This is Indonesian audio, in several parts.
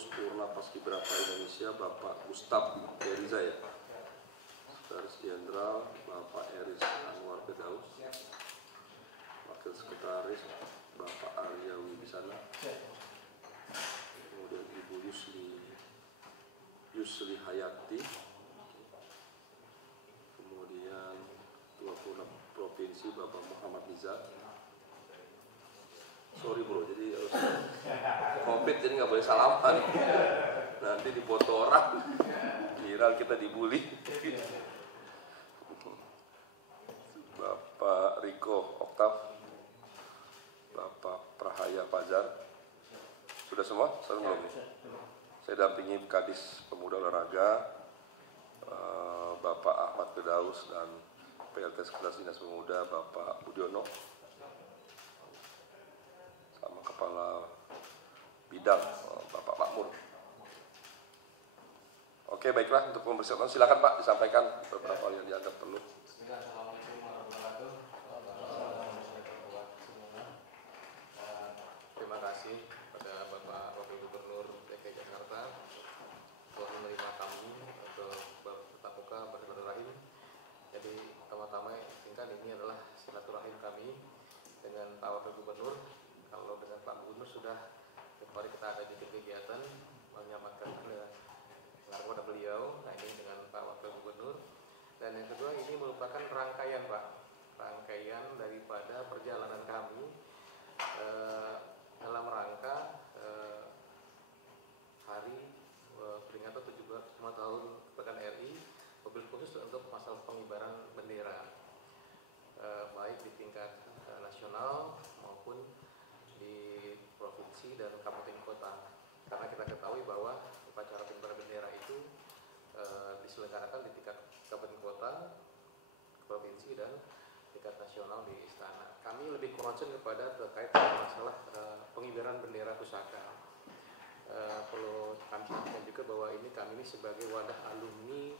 Pengurus Purna Paskibraka Indonesia Bapak Gustaf Eriza ya. Sekretaris Jenderal Bapak Eris Anwar Firdaus. Wakil Sekretaris Bapak Arya Wibisana. Kemudian Ibu Yusli Hayati. Kemudian Ketua Purna Provinsi Bapak Muhammad Nizar. Sorry bro, jadi harus COVID jadi nggak boleh salaman. Nanti dipoto orang, kira kita dibully. Bapak Riko Oktav, Bapak Prahaya Fajar, sudah semua? Saya belum. Saya dampingi Kadis Pemuda Olahraga, Bapak Ahmad Firdaus dan PLT Sekretaris Dinas Pemuda Bapak Budiono. Sama Kepala Bidang Bapak Makmur. Oke, baiklah, untuk pembersihan silakan Pak disampaikan beberapa hal yang dianggap perlu. Assalamualaikum warahmatullahi wabarakatuh. Terima kasih pada Bapak Wakil Gubernur DKI Jakarta telah menerima kami untuk bertatap muka bersilaturahim. Jadi pertama-tama singkat ini adalah silaturahim kami dengan Pak Wakil Gubernur. Kalau dengan Pak Gubernur sudah kemarin kita ada bikin kegiatan menyampaikan kepada beliau. Nah ini dengan Pak Wakil Gubernur. Dan yang kedua ini merupakan rangkaian Pak, rangkaian daripada perjalanan kami dalam rangka hari peringatan 75 tahun kemerdekaan RI, mobil khusus untuk masalah pengibaran bendera, baik di tingkat nasional maupun di provinsi dan kabupaten kota. Karena kita ketahui bahwa upacara pengibaran bendera itu diselenggarakan di tingkat kabupaten kota, provinsi dan tingkat nasional di istana. Kami lebih concern kepada terkait dengan masalah pengibaran bendera pusaka. Perlu kami sampaikan juga bahwa kami ini sebagai wadah alumni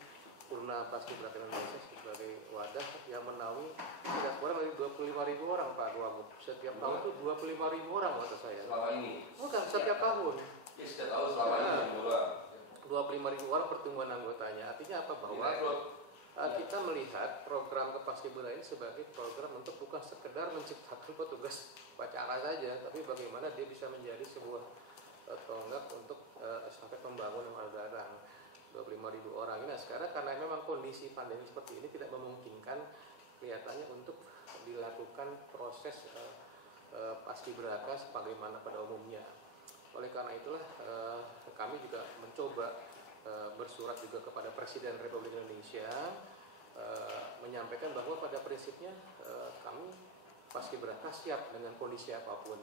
Purna Paskibraka Indonesia, sebagai wadah yang menaungi tidak kurang dari 25.000 orang Pak Wagub. Setiap tahun itu 25.000 orang kata saya. Selama ini? Bukan, setiap tahun. Ya, setiap tahun selama ini 25.000 orang pertumbuhan anggotanya. Artinya apa? Bahwa kita melihat program Kepaskibraka ini sebagai program untuk bukan sekedar menciptakan petugas upacara saja, tapi bagaimana dia bisa menjadi sebuah tonggak untuk estafet pembangunan warga 25.000 orang ini. Nah, sekarang karena memang kondisi pandemi seperti ini tidak memungkinkan kelihatannya untuk dilakukan proses paskibraka sebagaimana pada umumnya. Oleh karena itulah kami juga mencoba bersurat juga kepada Presiden Republik Indonesia menyampaikan bahwa pada prinsipnya kami paskibraka siap dengan kondisi apapun.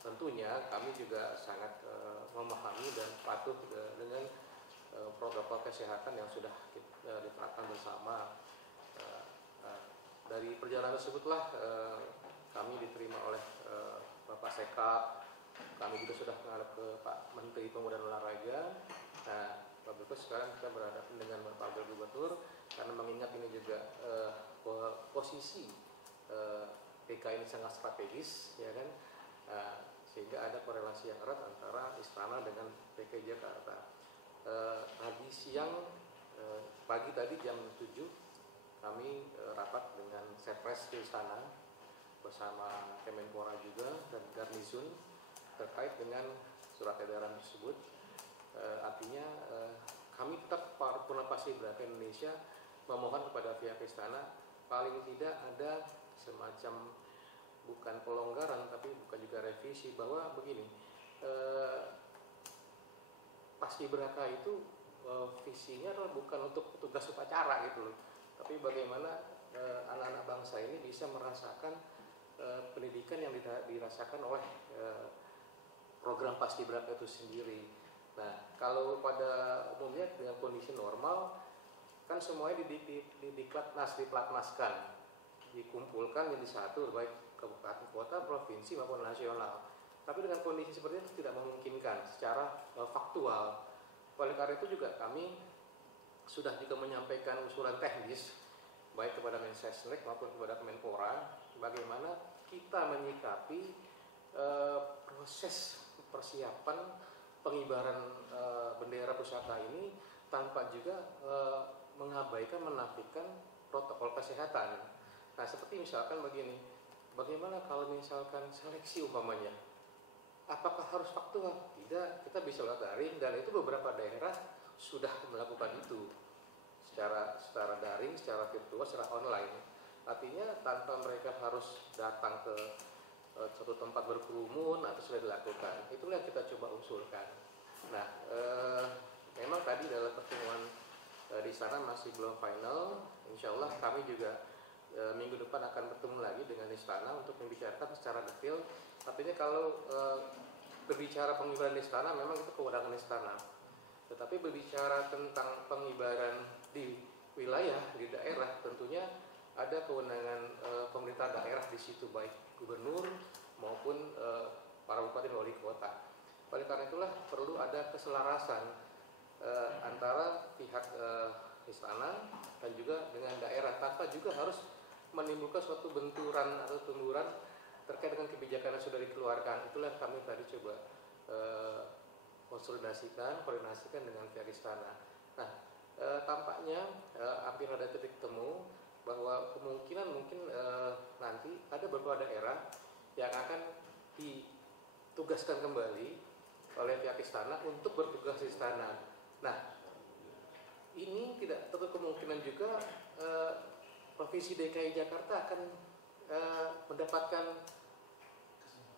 Tentunya kami juga sangat memahami dan patuh dengan protokol kesehatan yang sudah diterapkan bersama. Dari perjalanan tersebutlah kami diterima oleh Bapak Sekap. Kami juga sudah menghadap ke Pak Menteri Pemuda dan Olahraga. Nah, Bapak Ibu sekarang kita berhadapan dengan Bapak Wakil Gubernur karena mengingat ini juga posisi PK ini sangat strategis, ya kan? Sehingga ada korelasi yang erat antara istana dengan PK Jakarta. Tadi siang, pagi tadi jam 7 kami rapat dengan Setpres di istana bersama Kemenpora juga dan Garnizon terkait dengan surat edaran tersebut. Artinya kami tetap Purna Paskibraka Indonesia memohon kepada pihak istana paling tidak ada semacam bukan pelonggaran tapi bukan juga revisi, bahwa begini, paskibraka itu visinya adalah bukan untuk tugas upacara gitu loh, tapi bagaimana anak-anak bangsa ini bisa merasakan pendidikan yang dirasakan oleh program paskibraka itu sendiri. Nah, kalau pada umumnya dengan kondisi normal kan semuanya diplatnaskan, dikumpulkan menjadi satu, baik kabupaten, kota, provinsi maupun nasional. Tapi dengan kondisi seperti itu tidak memungkinkan secara faktual. Oleh karena itu juga kami sudah juga menyampaikan usulan teknis baik kepada Mensesnek maupun kepada Kemenpora bagaimana kita menyikapi proses persiapan pengibaran bendera pusaka ini tanpa juga mengabaikan, menafikan protokol kesehatan. Nah, seperti misalkan begini, bagaimana kalau misalkan seleksi umpamanya, apakah harus faktual? Tidak, kita bisa lewat daring, dan itu beberapa daerah sudah melakukan itu secara daring, secara virtual, secara online. Artinya tanpa mereka harus datang ke suatu tempat berkerumun atau sudah dilakukan. Itulah yang kita coba usulkan. Nah, memang tadi dalam pertemuan di sana masih belum final. Insya Allah kami juga minggu depan akan bertemu lagi dengan istana untuk membicarakan secara detail. Artinya kalau berbicara pengibaran di istana memang itu kewenangan istana. Tetapi berbicara tentang pengibaran di wilayah, di daerah, tentunya ada kewenangan pemerintah daerah di situ, baik gubernur maupun para bupati dan wali kota. Oleh karena itulah perlu ada keselarasan antara pihak istana dan juga dengan daerah, tanpa juga harus menimbulkan suatu benturan atau tunduran terkait dengan kebijakan yang sudah dikeluarkan. Itulah kami tadi coba konsolidasikan, koordinasikan dengan pihak istana. Nah, tampaknya hampir ada titik temu bahwa kemungkinan mungkin nanti ada beberapa daerah yang akan ditugaskan kembali oleh pihak istana untuk bertugas di istana. Nah, ini tidak tertutup kemungkinan juga Provinsi DKI Jakarta akan mendapatkan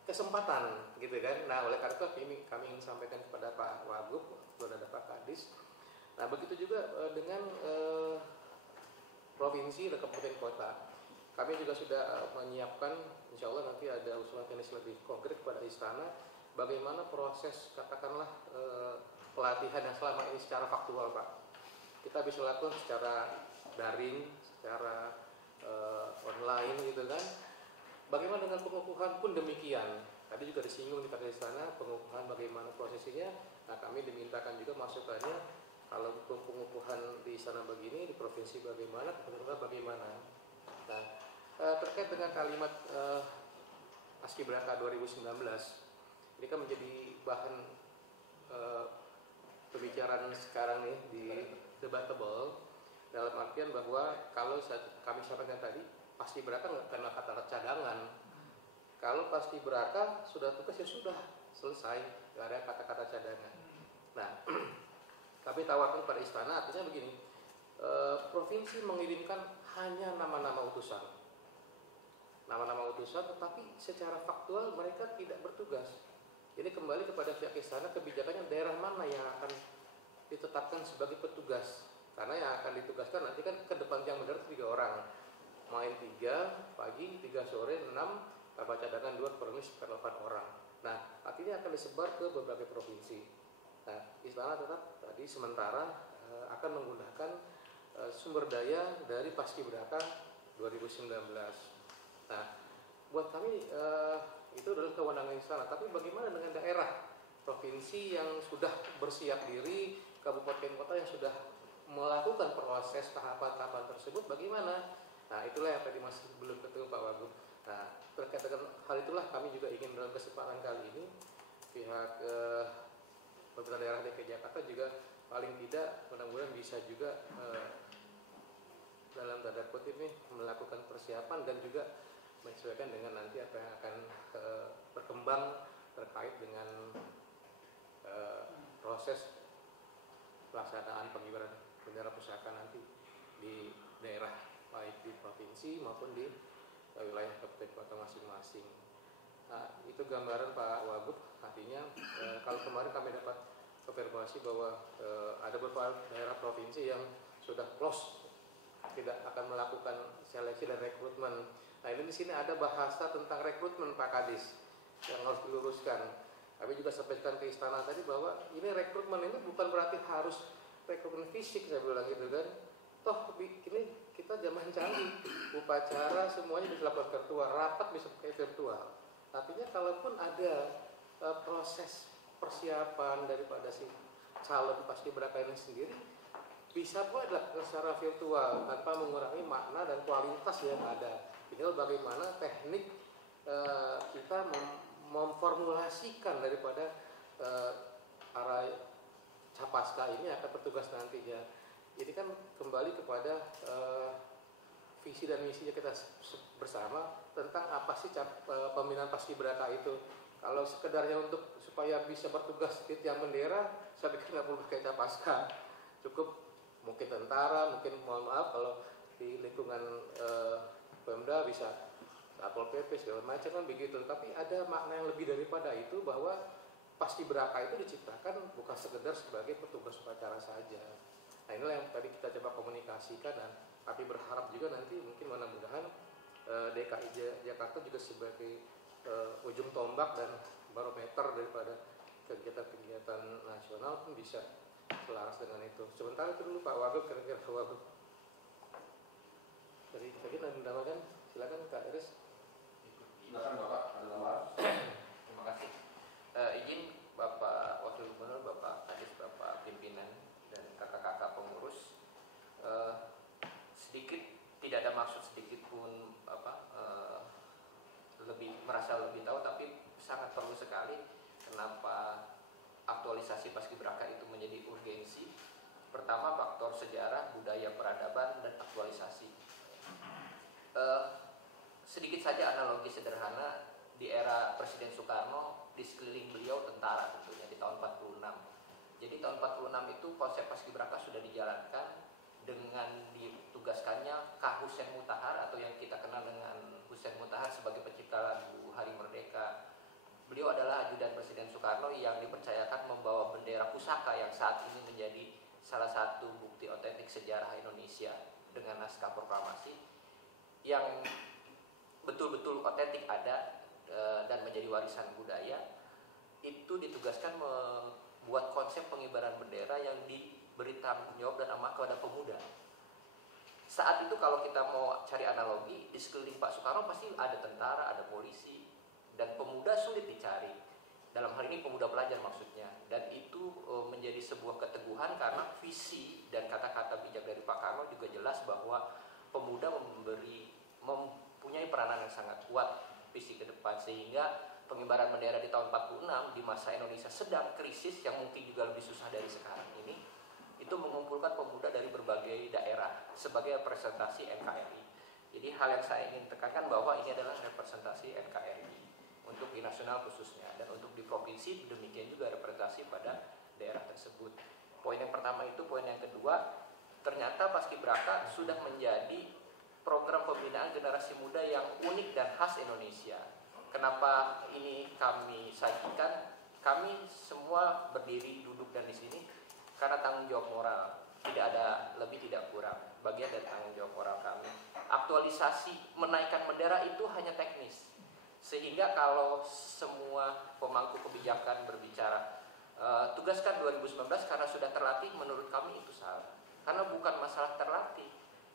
kesempatan, gitu kan. Nah, oleh karena itu kami ingin sampaikan kepada Pak Wagub, kepada Pak Kadis. Nah, begitu juga dengan provinsi dan kabupaten kota. Kami juga sudah menyiapkan, insya Allah nanti ada usulan teknis lebih konkret kepada istana, bagaimana proses katakanlah pelatihan yang selama ini secara faktual, Pak. Kita bisa lakukan secara daring, secara online, gitu kan. Bagaimana dengan pengukuhan pun demikian. Tadi juga disinggung di pada istana pengukuhan bagaimana prosesinya. Nah, kami dimintakan juga masukannya kalau pengukuhan di istana begini, di provinsi bagaimana, kabupaten bagaimana. Nah, terkait dengan kalimat Paskibraka 2019, ini kan menjadi bahan pembicaraan sekarang nih di debatable, dalam artian bahwa kalau kami sampaikan tadi Paskibraka bukan kata cadangan. Kalau Paskibraka sudah tugas ya sudah selesai, nggak ada kata-kata cadangan. Nah, kami tawarkan pada istana, artinya begini, provinsi mengirimkan hanya nama-nama utusan, tetapi secara faktual mereka tidak bertugas. Jadi kembali kepada pihak istana, kebijakannya daerah mana yang akan ditetapkan sebagai petugas, karena yang akan ditugaskan nanti kan ke depan yang benar 3 orang, main 3 pagi, 3 sore, 6 tanpa cadangan 2 permis 8 orang. Nah, artinya akan disebar ke berbagai provinsi. Nah, istana tetap tadi sementara akan menggunakan sumber daya dari Paskibraka 2019. Nah, buat kami itu adalah kewenangan istana. Tapi bagaimana dengan daerah, provinsi yang sudah bersiap diri, kabupaten kota yang sudah melakukan proses tahapan-tahapan tersebut, bagaimana? Nah, itulah yang tadi masih belum ketemu Pak Wagub. Nah, terkait dengan hal itulah kami juga ingin dalam kesempatan kali ini pihak pemerintah daerah DKI Jakarta juga paling tidak mudah-mudahan bisa juga dalam tanda kutip nih melakukan persiapan dan juga menyesuaikan dengan nanti apa yang akan berkembang terkait dengan proses pelaksanaan pengibaran bendera pusaka nanti di daerah, baik di provinsi maupun di wilayah kabupaten kota masing-masing. Nah, itu gambaran Pak Wagub. Artinya kalau kemarin kami dapat konfirmasi bahwa ada beberapa daerah provinsi yang sudah close, tidak akan melakukan seleksi dan rekrutmen. Nah, ini di sini ada bahasa tentang rekrutmen Pak Kadis yang harus diluruskan. Kami juga sampaikan ke istana tadi bahwa ini rekrutmen itu bukan berarti harus rekrutmen fisik, saya bilang gitu kan. Toh ini kita zaman canggih, upacara semuanya bisa dilakukan virtual, rapat bisa pakai virtual. Artinya kalaupun ada proses persiapan daripada si calon Paskibraka ini sendiri, bisa pun dilakukan secara virtual tanpa mengurangi makna dan kualitas yang ada. Tinggal bagaimana teknik kita memformulasikan daripada para capaska ini akan bertugas nantinya. Ini kan kembali kepada visi dan misinya kita bersama tentang apa sih pembinaan paskibraka itu. Kalau sekedarnya untuk supaya bisa bertugas di tiang bendera, saya pikir nggak perlu pakai capaska, cukup mungkin tentara, mungkin mohon maaf kalau di lingkungan Pemda bisa Satpol PP segala macam kan begitu. Tapi ada makna yang lebih daripada itu, bahwa paskibraka itu diciptakan bukan sekedar sebagai petugas upacara saja. Nah, inilah yang tadi kita coba komunikasikan, dan kami berharap juga nanti mungkin mudah-mudahan DKI Jakarta juga sebagai ujung tombak dan barometer daripada kegiatan-kegiatan nasional pun bisa selaras dengan itu. Sementara itu dulu Pak Wagub, kira-kira Pak Wagub. Jadi menambahkan, silakan Kak Iris. Silakan Bapak, ada tambahan. Terima kasih. Izin Bapak Wakil Gubernur, Bapak Kadis, Bapak Pimpinan, dan kakak-kakak pengurus, sedikit, tidak ada maksud sedikit pun merasa lebih tahu, tapi sangat perlu sekali kenapa aktualisasi paskibraka itu menjadi urgensi. Pertama, faktor sejarah, budaya, peradaban, dan aktualisasi. Sedikit saja analogi sederhana, di era Presiden Soekarno, di sekeliling beliau tentara tentunya di tahun 46. Jadi tahun 46 itu konsep paskibraka sudah dijalankan dengan ditugaskannya Kak Hussein Mutahar, atau yang kita kenal dengan Hussein Mutahar sebagai pencipta lagu Hari Merdeka. Beliau adalah ajudan Presiden Soekarno yang dipercayakan membawa bendera pusaka yang saat ini menjadi salah satu bukti otentik sejarah Indonesia dengan naskah proklamasi yang betul-betul otentik ada dan menjadi warisan budaya. Itu ditugaskan membuat konsep pengibaran bendera yang diberi tanggung jawab dan amanah kepada pemuda. Saat itu kalau kita mau cari analogi, di sekeliling Pak Soekarno pasti ada tentara, ada polisi, dan pemuda sulit dicari. Dalam hal ini pemuda pelajar maksudnya. Dan itu menjadi sebuah keteguhan karena visi dan kata-kata bijak dari Pak Karno juga jelas bahwa pemuda mempunyai peranan yang sangat kuat visi ke depan, sehingga pengibaran bendera di tahun 46 di masa Indonesia sedang krisis yang mungkin juga lebih susah dari sekarang ini, itu mengumpulkan pemuda dari berbagai daerah sebagai representasi NKRI. Jadi hal yang saya ingin tekankan bahwa ini adalah representasi NKRI untuk di nasional khususnya, dan untuk di provinsi demikian juga representasi pada daerah tersebut. Poin yang pertama itu. Poin yang kedua, ternyata paskibraka sudah menjadi program pembinaan generasi muda yang unik dan khas Indonesia. Kenapa ini kami sajikan? Kami semua berdiri, duduk dan di sini karena tanggung jawab moral. Tidak ada lebih, tidak kurang. Bagian dari tanggung jawab moral kami. Aktualisasi menaikkan bendera itu hanya teknis. Sehingga kalau semua pemangku kebijakan berbicara tugaskan 2019 karena sudah terlatih, menurut kami itu salah. Karena bukan masalah terlatih.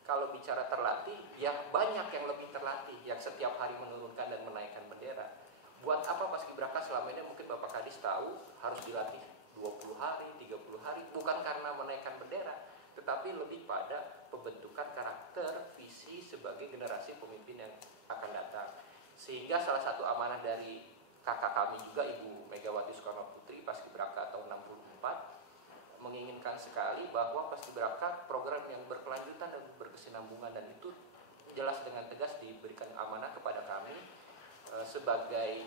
Kalau bicara terlatih, ya banyak yang lebih terlatih, yang setiap hari menurunkan dan menaikkan bendera. Buat apa paskibraka selama ini mungkin Bapak Kadis tahu harus dilatih 20 hari, 30 hari, bukan karena menaikkan bendera, tetapi lebih pada pembentukan karakter, visi sebagai generasi pemimpin yang akan datang. Sehingga salah satu amanah dari kakak kami juga, Ibu Megawati Soekarno Putri, paskibraka tahun 64, menginginkan sekali bahwa paskibraka program yang berkelanjutan dan berkesinambungan, dan itu jelas dengan tegas diberikan amanah kepada kami sebagai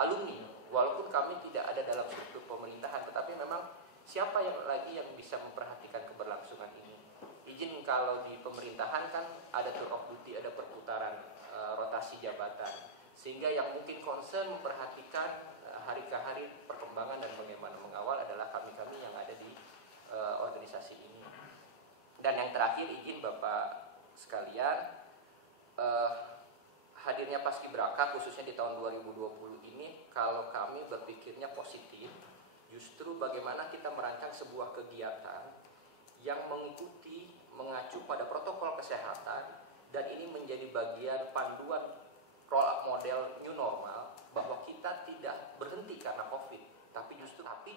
alumni. Walaupun kami tidak ada dalam struktur pemerintahan, tetapi memang siapa yang lagi yang bisa memperhatikan keberlangsungan ini. Izin, kalau di pemerintahan kan ada tour of duty, ada perputaran rotasi jabatan, sehingga yang mungkin concern memperhatikan hari ke hari perkembangan dan bagaimana mengawal adalah kami-kami yang ada di organisasi ini. Dan yang terakhir, izin Bapak sekalian, hadirnya paskibraka khususnya di tahun 2020 ini, kalau kami berpikirnya positif, justru bagaimana kita merancang sebuah kegiatan yang mengikuti, mengacu pada protokol kesehatan, dan ini menjadi bagian panduan roll up model new normal, bahwa kita tidak berhenti karena COVID, tapi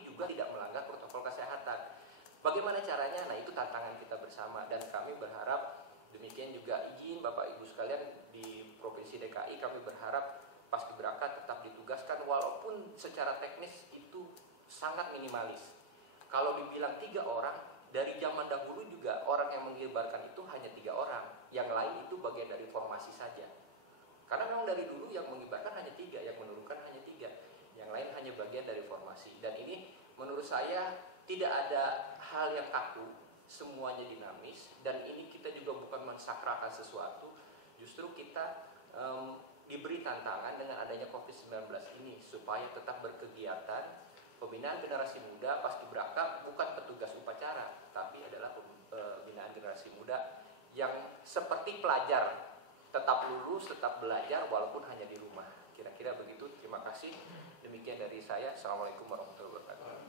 juga tidak melanggar protokol kesehatan. Bagaimana caranya? Nah, itu tantangan kita bersama, dan kami berharap demikian juga. Izin Bapak Ibu sekalian, di Provinsi DKI kami berharap paskibraka tetap ditugaskan, walaupun secara teknis itu sangat minimalis. Kalau dibilang 3 orang, dari zaman dahulu juga orang yang mengibarkan itu hanya 3 orang, yang lain itu bagian dari formasi saja. Karena memang dari dulu yang mengibarkan hanya 3, yang menurunkan hanya 3, yang lain hanya bagian dari formasi. Dan ini menurut saya tidak ada hal yang kaku, semuanya dinamis, dan ini kita juga bukan mensakralkan sesuatu, justru kita diberi tantangan dengan adanya COVID-19 ini supaya tetap berkegiatan. Pembinaan generasi muda Paskibraka bukan petugas upacara, tapi adalah pembinaan generasi muda yang seperti pelajar, tetap lulus, tetap belajar walaupun hanya di rumah. Kira-kira begitu. Terima kasih. Demikian dari saya. Assalamualaikum warahmatullahi wabarakatuh.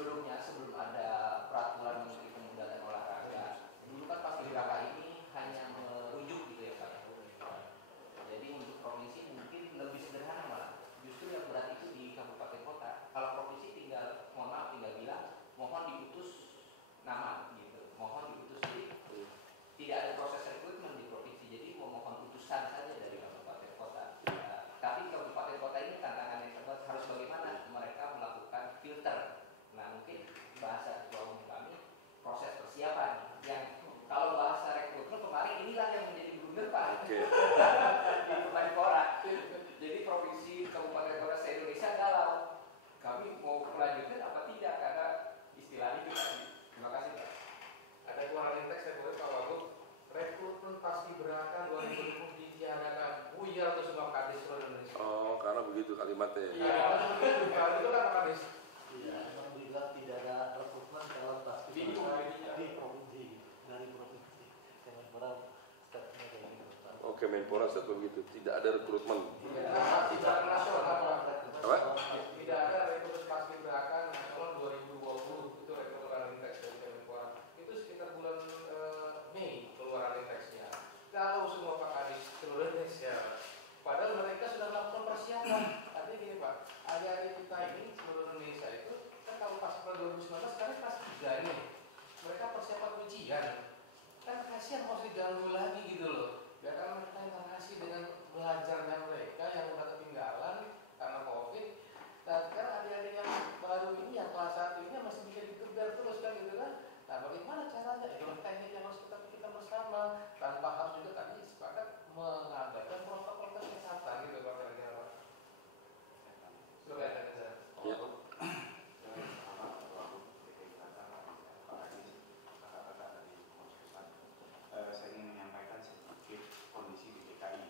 Sebelum ada peraturan Menteri Pemuda dan Olahraga, dulu kan Paskibraka ini hanya merujuk gitu ya Pak. Jadi untuk provinsi mungkin lebih sederhana malah. Justru yang berat itu di kabupaten kota. Kalau provinsi tinggal, mohon maaf, tinggal bilang mohon diutus nama gitu, mohon diutus di. Tidak ada proses rekrutmen di provinsi, jadi memohon utusan saja dari kabupaten kota. Tapi kabupaten kota ini tantangan yang terberat, harus bagaimana mereka melakukan filter. Nah mungkin bahasa ketua umum kami proses persiapan yang kalau bahasa rekrutmen kemarin inilah yang menjadi blunder Pak. Okay. Di Menpora. Jadi provinsi kabupaten kota se-Indonesia galau. Kami mau melanjutkan apa tidak karena istilah itu. Terima kasih Pak. Ada keluaran teks saya boleh Pak Wagub. Rekrutmen Paskibraka 2020 ditiadakan buyar untuk semua kadis seluruh Indonesia. Oh, karena begitu kalimatnya. Iya, kalau itu kan kadis. Iya, memang bilang tidak ada rekrutmen calon Paskibraka di provinsi, dari provinsi. Kemenpora statusnya kayak gitu. Oke, Menpora satu begitu. Tidak ada rekrutmen. Tidak nasional. Apa? Tidak ada rekrutmen Paskibraka nasional 2020 itu rekrutmen teks dari Kemenpora. Itu sekitar bulan Mei keluar teksnya. Kalau semua Pak Kadis seluruh Indonesia, padahal mereka sudah melakukan persiapan. Artinya gini Pak, adik-adik kita ini seluruh Indonesia itu kan kalau pas 2019 sekarang pas 3 ini, mereka persiapan ujian. Kan kasihan harus diganggu lagi gitu loh. Biar kan mereka interaksi dengan belajarnya mereka yang udah ketinggalan karena COVID. Dan sekarang adik-adik yang baru ini yang kelas 1 ini masih bisa dikejar terus kan gitu kan. Nah bagaimana caranya? Itulah teknik yang harus kita bersama. Tanpa harus juga tadi sepakat mengabaikan protokol kesehatan gitu Pak kira-kira Pak. Silakan Pak. Ya. Saya ingin menyampaikan sedikit kondisi di DKI.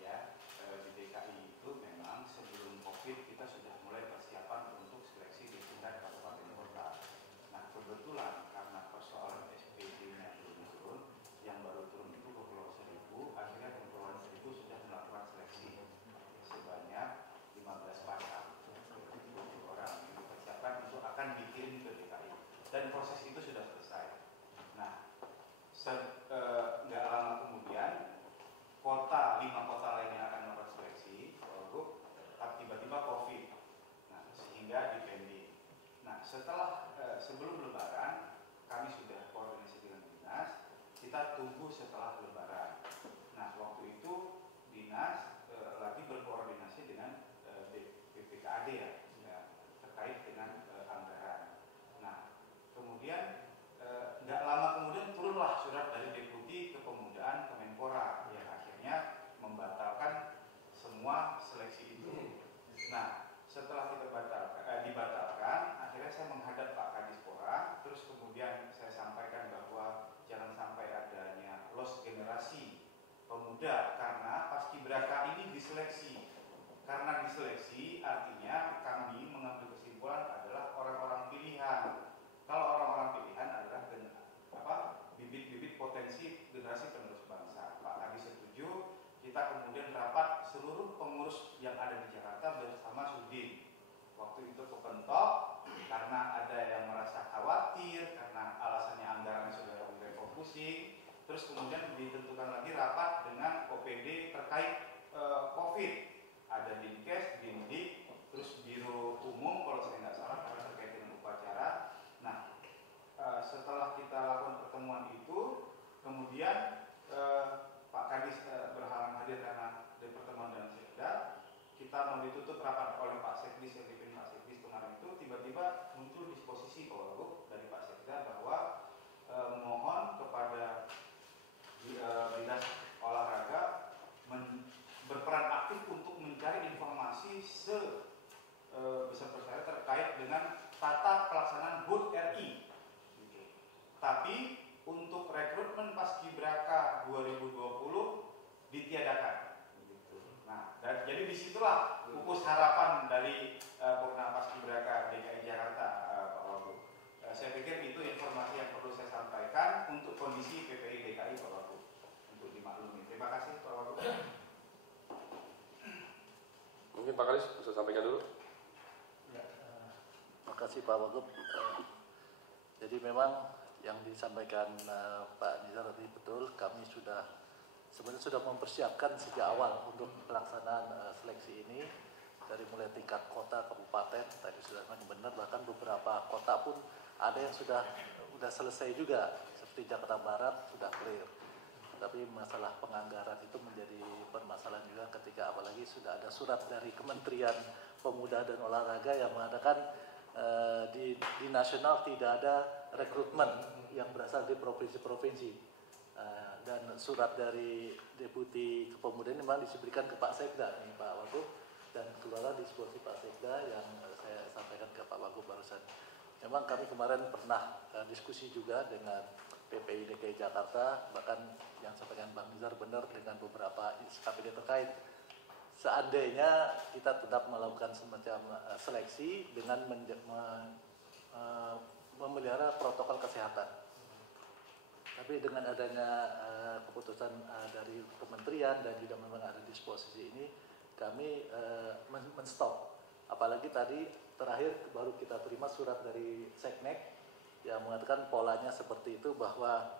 Ya, di DKI itu memang sebelum COVID kita sudah mulai persiapan untuk seleksi di tingkat kabupaten kota. Nah, kebetulan karena persoalan SPB-nya belum turun, yang baru turun itu ke Pulau Seribu, akhirnya Kepulauan Seribu sudah melakukan seleksi sebanyak 15 pasang, 20 orang yang dipersiapkan untuk akan dikirim ke DKI. Dan proses itu sudah selesai. Nah, nggak lama kemudian 5 kota lain yang akan melakukan seleksi tiba-tiba COVID, nah, sehingga dipending. Nah setelah sebelum Lebaran kami sudah koordinasi dengan dinas, kita tunggu setelah Lebaran. Nah waktu itu dinas lagi berkoordinasi dengan BPKAD ya, terkait dengan anggaran. Nah kemudian nggak lama kemudian turunlah surat dari Deputi Kepemudaan Kemenpora yang akhirnya membatalkan semua seleksi itu. Nah setelah kita dibatalkan, akhirnya saya menghadap Pak Kadispora, terus kemudian saya sampaikan bahwa jangan sampai adanya loss generasi pemuda karena Paskibraka ini diseleksi. Karena diseleksi artinya kami mengambil kesimpulan adalah orang-orang pilihan. Kalau orang-orang pilihan adalah bibit-bibit potensi generasi penerus bangsa. Pak Kadi setuju, kita kemudian rapat seluruh pengurus yang ada di Jakarta bersama Sudin. Waktu itu kepentok karena ada yang merasa khawatir karena alasannya anggaran sudah mulai refocusing. Terus kemudian ditentukan lagi rapat dengan OPD terkait COVID. Ada Dinkes, Dindik, terus Biro Umum kemudian Pak Kadis berhalangan hadir karena ada pertemuan dengan Sekda. Kita mau ditutup rapat oleh Pak Sekdis yang dipimpin Pak Sekdis kemarin itu, tiba-tiba muncul disposisi Pak Wagub dari Pak Sekda bahwa mohon kepada Dinas Olahraga berperan aktif untuk mencari informasi sebesar-besarnya terkait dengan tata pelaksanaan HUT RI. Tapi untuk rekrutmen Paskibraka 2020 ditiadakan. Nah, jadi disitulah pupus harapan dari Purna Paskibraka DKI Jakarta, Pak Wagub. Saya pikir itu informasi yang perlu saya sampaikan untuk kondisi PPI DKI, Pak Wagub, untuk dimaklumi. Terima kasih, Pak Wagub. Mungkin Pak Kadis bisa sampaikan dulu. Ya, terima kasih Pak Wagub. Jadi memang yang disampaikan Pak Nizar tadi betul, kami sebenarnya sudah mempersiapkan sejak awal untuk pelaksanaan seleksi ini dari mulai tingkat kota, kabupaten, tadi sudah benar, bahkan beberapa kota pun ada yang sudah selesai juga, seperti Jakarta Barat sudah clear. Tapi masalah penganggaran itu menjadi permasalahan juga ketika apalagi sudah ada surat dari Kementerian Pemuda dan Olahraga yang mengatakan di nasional tidak ada rekrutmen yang berasal dari provinsi-provinsi. Dan surat dari Deputi Kepemudaan memang diberikan ke Pak Sekda, nih Pak Wagub, dan keluarlah disposisi Pak Sekda yang saya sampaikan ke Pak Wagub barusan. Memang kami kemarin pernah diskusi juga dengan PPI DKI Jakarta, bahkan yang sampaikan Bang Nizar benar dengan beberapa kabinet terkait. Seandainya kita tetap melakukan semacam seleksi dengan memelihara protokol kesehatan. Tapi dengan adanya keputusan dari kementerian dan juga memang ada disposisi ini, kami menstop. Apalagi tadi terakhir baru kita terima surat dari Seknek yang mengatakan polanya seperti itu, bahwa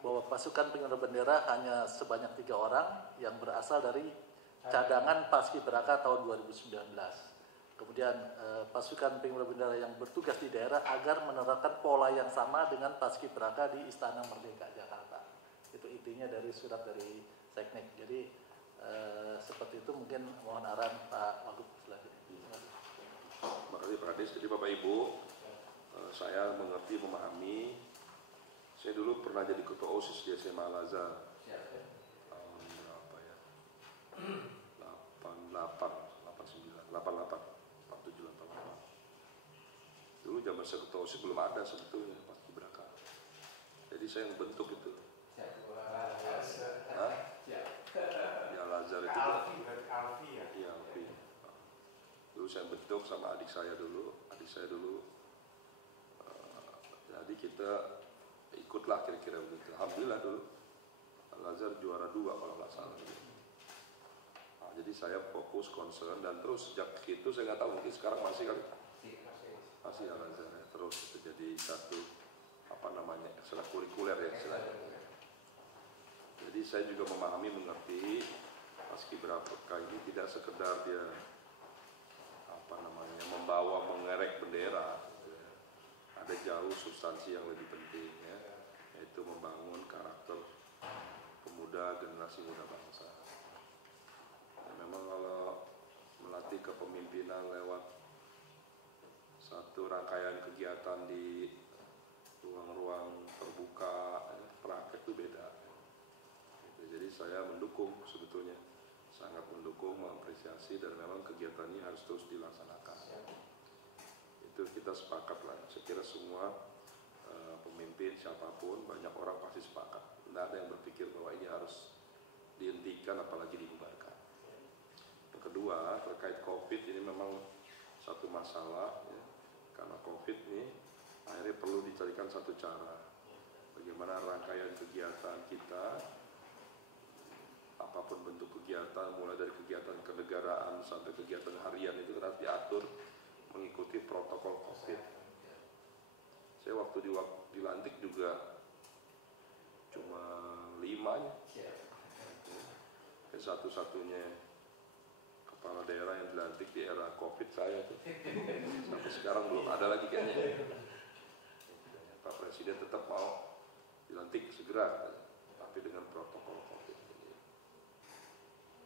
pasukan pengibar bendera hanya sebanyak 3 orang yang berasal dari cadangan Paskibraka tahun 2019. Kemudian pasukan pengibar bendera yang bertugas di daerah agar menerapkan pola yang sama dengan Paskibraka di Istana Merdeka Jakarta. Itu intinya dari surat dari Seknek. Jadi seperti itu, mungkin mohon arahan Pak Wagub selanjutnya. Terima kasih Pak Kadis. Jadi Bapak Ibu, saya mengerti, memahami. Saya dulu pernah jadi ketua OSIS di SMA Al-Azhar. Tahun berapa ya? 87, 88. Dulu zaman saya ketua OSIS belum ada sebetulnya Paskibraka. Jadi saya yang bentuk itu. Hah? Ya Al-Azhar itu. Alfi ya? Iya, Alfi. Dulu saya bentuk sama adik saya dulu. Jadi kita ikutlah kira-kira begitu. Alhamdulillah dulu Al-Azhar juara 2 kalau nggak salah. Nah, jadi saya fokus, concern, dan terus sejak itu saya nggak tahu, mungkin sekarang masih kali. Masih Al-Azhar ya. Terus itu jadi satu ekstrakurikuler ya istilahnya. Jadi saya juga memahami, mengerti Paskibraka ini tidak sekedar dia membawa, mengerek bendera. Ada jauh substansi yang lebih penting ya, yaitu membangun karakter pemuda, generasi muda bangsa. Dan memang kalau melatih kepemimpinan lewat satu rangkaian kegiatan di ruang-ruang terbuka, praktek itu beda. Jadi saya mendukung, sebetulnya sangat mendukung, mengapresiasi, dan memang kegiatan ini harus terus dilaksanakan. Itu kita sepakat lah. Saya kira semua pemimpin siapapun, banyak orang pasti sepakat. Tidak ada yang berpikir bahwa ini harus dihentikan apalagi dibubarkan. Yang kedua, terkait COVID ini memang satu masalah ya. Karena COVID ini akhirnya perlu dicarikan satu cara bagaimana rangkaian kegiatan kita, apapun bentuk kegiatan, mulai dari kegiatan kenegaraan sampai kegiatan harian, itu harus diatur mengikuti protokol COVID. Saya waktu dilantik juga cuma 5 ya. Satu-satunya kepala daerah yang dilantik di era COVID saya tuh. Sampai sekarang belum ada lagi kayaknya. Pak Presiden tetap mau segera, tapi dengan protokol COVID ini.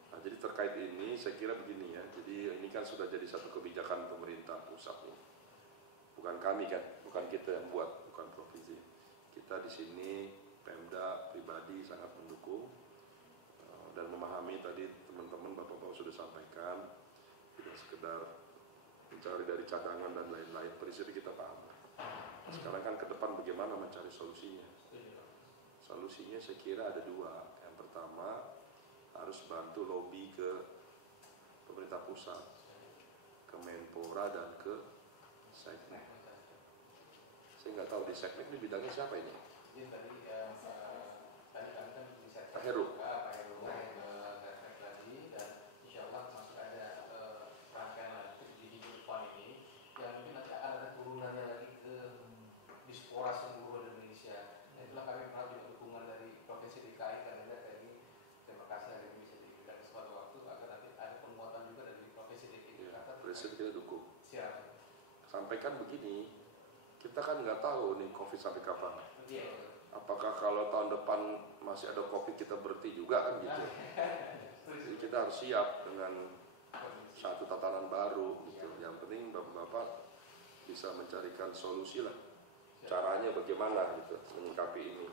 Nah, jadi terkait ini saya kira begini ya, jadi ini kan sudah jadi satu kebijakan pemerintah pusat nih. Bukan kami kan, bukan kita yang buat, bukan provinsi. Kita di sini Pemda pribadi sangat mendukung dan memahami tadi teman-teman bapak-bapak sudah sampaikan, tidak sekedar mencari dari cadangan dan lain-lain, prinsip kita paham. Sekarang kan ke depan bagaimana mencari solusinya. Solusinya saya kira ada dua. Yang pertama harus bantu lobby ke pemerintah pusat, ke Menpora dan ke Seknek. Saya nggak tahu di Seknek ini bidangnya siapa ini? Jadi tadi kami kan bisa Pak Heru. Pak Heru Seknek tadi, dan insya Allah masih ada rangkaian lagi di depan ini yang mungkin nanti akan ada turunannya lagi ke Dispora seluruh Indonesia. Nah, itulah kami pernah juga dukungan dari Provinsi DKI dan tadi terima kasih hari ini bisa diberikan suatu waktu agar nanti ada penguatan juga dari Provinsi DKI Jakarta. Presiden kita dukung. Siap. Sampaikan begini, kita kan nggak tahu nih COVID sampai kapan. Iya. Apakah kalau tahun depan masih ada COVID kita berhenti juga kan gitu. Jadi kita harus siap dengan satu tatanan baru gitu. Yang penting bapak-bapak bisa mencarikan solusi lah. Caranya bagaimana gitu menyikapi ini.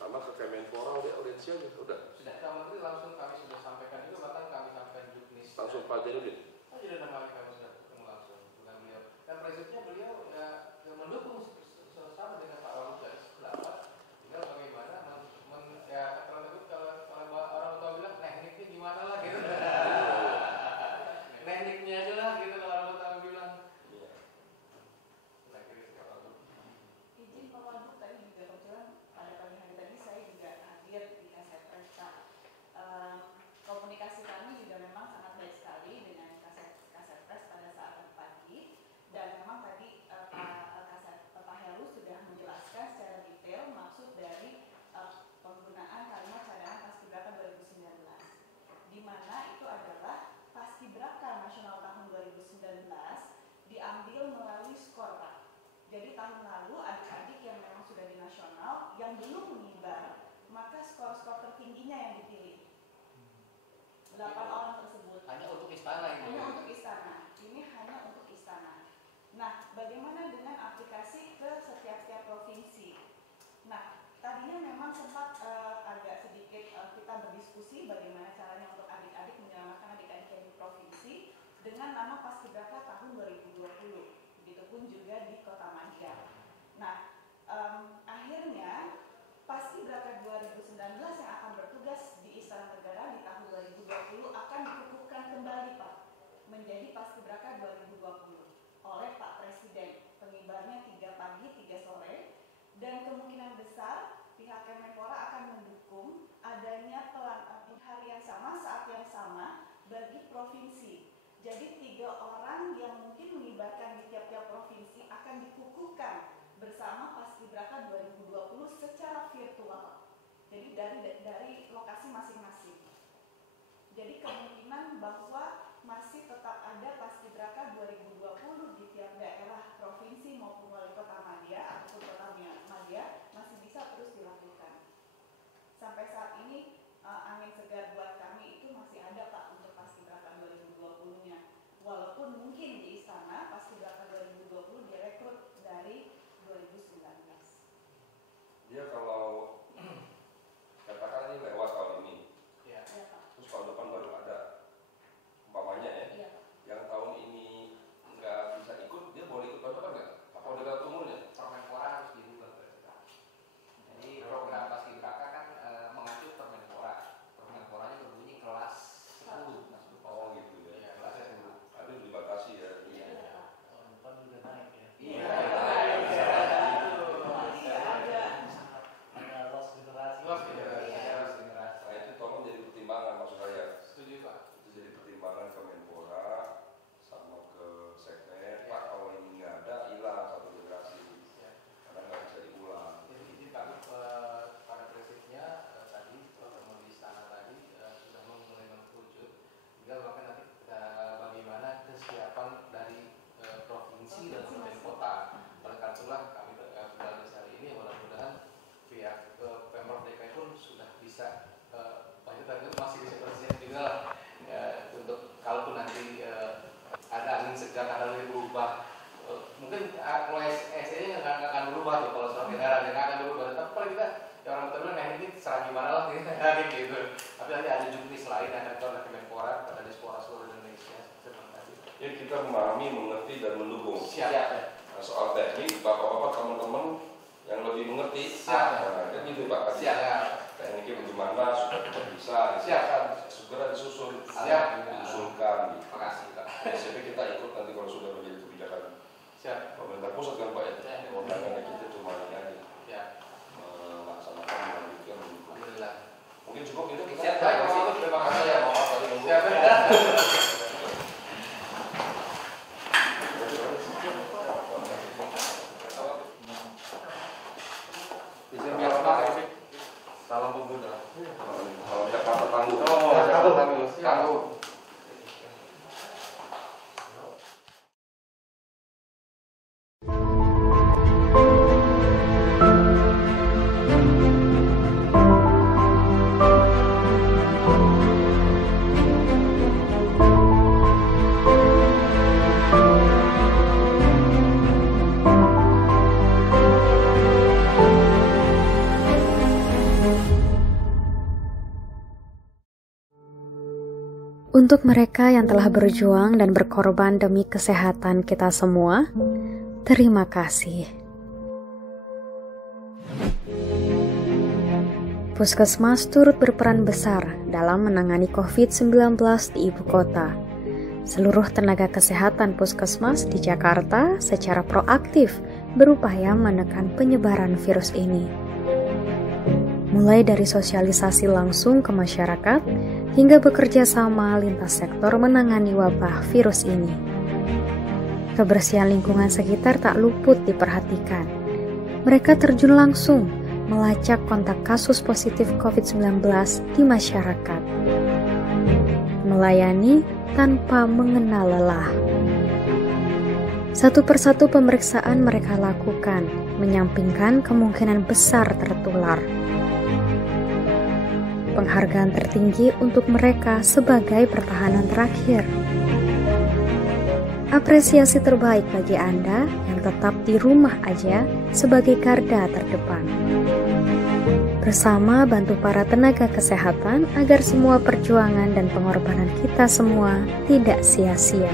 Sama ke Kemenpora udah audiensi aja udah. Sudah, Pak Menteri langsung kami sudah sampaikan juga, bahkan kami sampaikan juknis. Langsung Pak Jainuddin. Oh, jadi 6 kali kami sudah ketemu langsung dengan beliau. Dan prinsipnya beliau ya mendukung sama dengan Pak Wagub dari pendapat. Tinggal bagaimana ya kalau orang tua bilang tekniknya gimana lah gitu. Tekniknya aja lah gitu kalau orang tua bilang. Izin Pak Wagub, tadi juga kebetulan pada pagi hari tadi saya juga hadir di Kaset Pres, Pak. Komunikasi kami juga memang sangat baik sekali dengan Kaset Pres pada saat pagi, dan memang tadi Pak Heru sudah menjelaskan secara detail maksud dari penggunaan kalimat cadangan Paskibraka 2019, di mana itu adalah Paskibraka Nasional tahun 2019 diambil melalui skor, Pak. Jadi tahun lalu adik-adik yang memang sudah di nasional yang belum mengibar, maka skor-skor tertingginya yang dipilih. 8 orang tersebut. Hanya untuk istana ini. Hanya untuk istana. Ini hanya untuk istana. Nah, bagaimana dengan aplikasi ke setiap provinsi? Nah, tadinya memang sempat agak sedikit kita berdiskusi bagaimana caranya untuk adik-adik menyelamatkan adik-adik yang di provinsi dengan nama Paskibraka tahun 2020. Begitupun juga di Kota Madia. Nah, akhirnya Paskibraka 2019 yang akan bertugas di Istana Negara di tahun 2020 akan dikukuhkan kembali, Pak, menjadi Paskibraka 2020 oleh Pak Presiden. Pengibarnya 3 pagi, 3 sore, dan kemungkinan besar pihak Kemenpora akan mendukung adanya di hari yang sama, saat yang sama bagi provinsi. Jadi 3 orang yang mungkin mengibarkan di tiap-tiap provinsi akan dikukuhkan bersama Paskibraka 2020 secara virtual. Jadi dari lokasi masing-masing. Jadi kemungkinan bahwa masih tetap ada Paskibraka 2020 di tiap daerah provinsi maupun wali kota Madia ataupun kota Madia masih bisa terus dilakukan. Sampai saat ini angin segar buat kami itu masih ada, Pak, untuk Paskibraka 2020-nya. Walaupun mungkin di istana Paskibraka 2020 direkrut dari 2019. Dia kalau katakan ini lewat tahun ini, Ya, Pak. terus tahun depan baru ada, umpamanya ya, Iya, Pak. yang tahun ini nggak bisa ikut, dia boleh ikut lupa tuh kalau soal era akan dulu baru tapi kalau kita ya orang betul bilang ini serah gimana lah gitu. Tapi nanti ada juknis lain yang akan ada Kemenpora, ada Diaspora seluruh Indonesia seperti tadi. Ya kita memahami, mengerti dan mendukung. Siap. Nah, soal teknik, bapak-bapak teman-teman yang lebih mengerti. Siap. Nah, kan gitu Pak. Siap. Tekniknya bagaimana supaya kita bisa. Siap. Segera disusun. Siap. Diusulkan. Terima kasih Pak. SMP kita ikut nanti kalau sudah menjadi kebijakan Siap. pemerintah pusat kan Pak ya. Kewenangannya kita cuma ini aja. Ya. Melaksanakan melanjutkan. Alhamdulillah. Mungkin cukup itu. Siap. Terima kasih ya. Siap. Salam pemuda. Kalau Jakarta tangguh. Tangguh. Untuk mereka yang telah berjuang dan berkorban demi kesehatan kita semua, terima kasih. Puskesmas turut berperan besar dalam menangani COVID-19 di ibu kota. Seluruh tenaga kesehatan puskesmas di Jakarta secara proaktif berupaya menekan penyebaran virus ini. Mulai dari sosialisasi langsung ke masyarakat, hingga bekerja sama lintas sektor menangani wabah virus ini. Kebersihan lingkungan sekitar tak luput diperhatikan. Mereka terjun langsung melacak kontak kasus positif COVID-19 di masyarakat. Melayani tanpa mengenal lelah. Satu persatu pemeriksaan mereka lakukan, menyampingkan kemungkinan besar tertular. Penghargaan tertinggi untuk mereka sebagai pertahanan terakhir. Apresiasi terbaik bagi Anda yang tetap di rumah aja sebagai garda terdepan. Bersama bantu para tenaga kesehatan agar semua perjuangan dan pengorbanan kita semua tidak sia-sia.